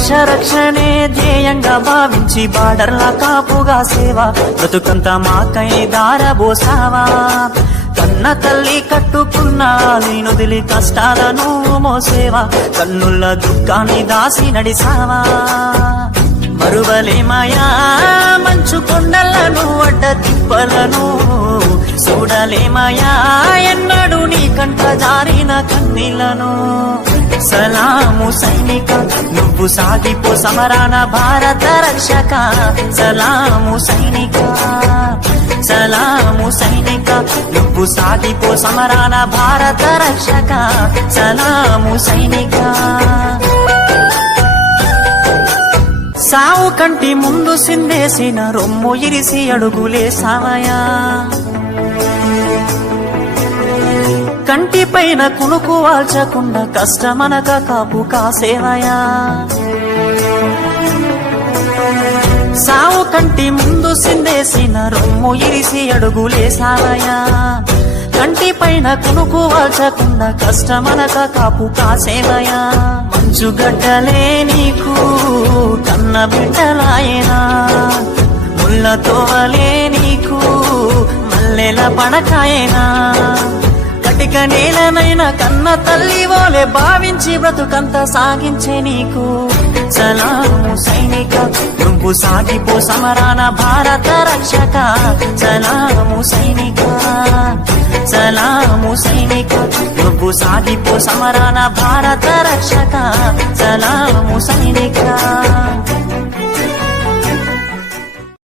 దేశ రక్షణే ధ్యేయంగా భావించి బార్డర్ల కాపుగా సేవ బ్రతుకంతా మాకై దారబోసావా కన్న తల్లి కట్టుకున్న నేనొదిలి కష్టాలను మోసేవా కన్నుల దుఃఖాన్ని దాసి నడిసావా మరువలేమయా మంచు కొండలను అడ్డ తిప్పలను చూడలేమయా ఎన్నడు నీ కంట జారిన కన్నీళ్లను సలాము సైనిక నువ్వు సాగిపో సమరాన భారత రక్షక సలాము సైనిక సలాము సైనిక నువ్వు సాగిపో సమరాన భారత రక్షక సలాము సైనిక సావు కంటి ముందు సిందేసిన రొమ్ము ఇరిసి అడుగులేసావయా కంటి పైన కునుకు వాల్చకుండా కష్టమనక కాపు కాసేవయా సావు కంటి ముందు సిందేసిన రొమ్ము ఇరిసి అడుగులేసావయా కంటి పైన కునుకు వాల్చకుండా కష్టమనక కాపు కాసేవయా మంచుగడ్డలే నీకు కన్న బిడ్డలాయనా ముళ్ళతోవలే నీకు మల్లెల పడకాయనా కటిక నేలనైన కన్న తల్లి వోలే భావించి బ్రతుకంత సాగించే నీకు సలాము సైనిక నువ్వు సాగిపో సమరాన భారత రక్షక సలాము సైనిక సలాము సైనిక నువ్వు సాగిపో సమరాన భారత రక్షక సలాము సైనిక